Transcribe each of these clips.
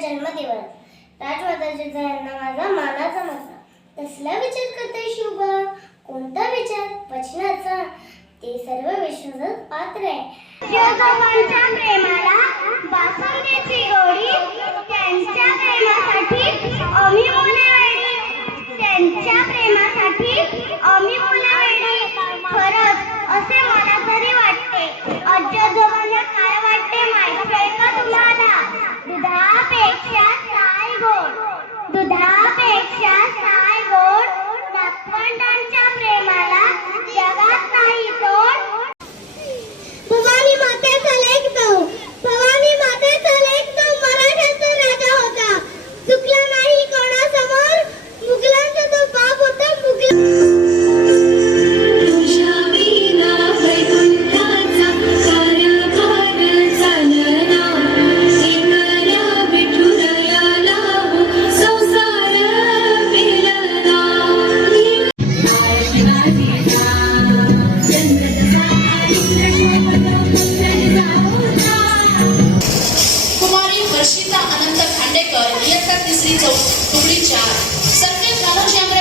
जन्मदिवस राजमाताजीचा यांना माझा मानाचा मसा कसला विचार करते शुभा कोणता विचार वचनाचा ते सर्व विश्वास पात्र आहे जगवांच्या प्रेमाला बासुंदीची गोडी त्यांच्या प्रेमासाठी आम्ही मुलावेडी त्यांच्या प्रेमासाठी आम्ही मुलावेडी खरंच असे मला तरी वाटते आजोबांना काय वाटते माहिती आहे का तुम्हाला दुधापेक्षा साय गोड नागपंडांच्या प्रेमाला जगात नाही तोड भवानी मातेचा लेक तो मराठ्यांचा राजा होता चुकला नाही कोणासमोर मुघलांचा तो बाप होता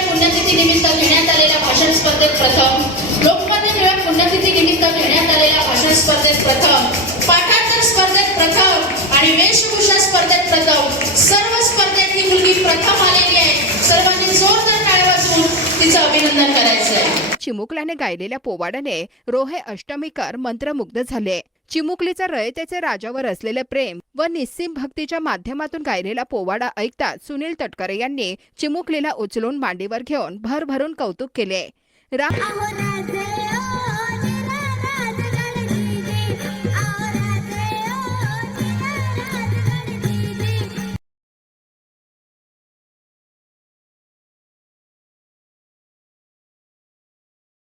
पुण्यतिथी निमित्त घेण्यात आलेल्या भाषण स्पर्धेत प्रथम, लोकमान्य टिळक पुण्यतिथी निमित्त घेण्यात आलेल्या भाषण स्पर्धेत प्रथम, पाठांतर स्पर्धेत प्रथम आणि वेशभूषा स्पर्धेत प्रथम, सर्व स्पर्धेत ही मुलगी प्रथम आलेली आहे. सर्वांनी जोरदार टाळ्या वाजवून तिचं अभिनंदन करायचं आहे. चिमुकल्याने गायलेल्या पोवाड्याने रोहे अष्टमीकर मंत्रमुग्ध झाले. चिमुकलीचा रयतेचे राजावर असलेले प्रेम व निस्सीम भक्तीच्या माध्यमातून गायलेला पोवाडा ऐकताच सुनील तटकरे यांनी चिमुकलीला उचलून मांडीवर घेऊन भरभरून कौतुक केले.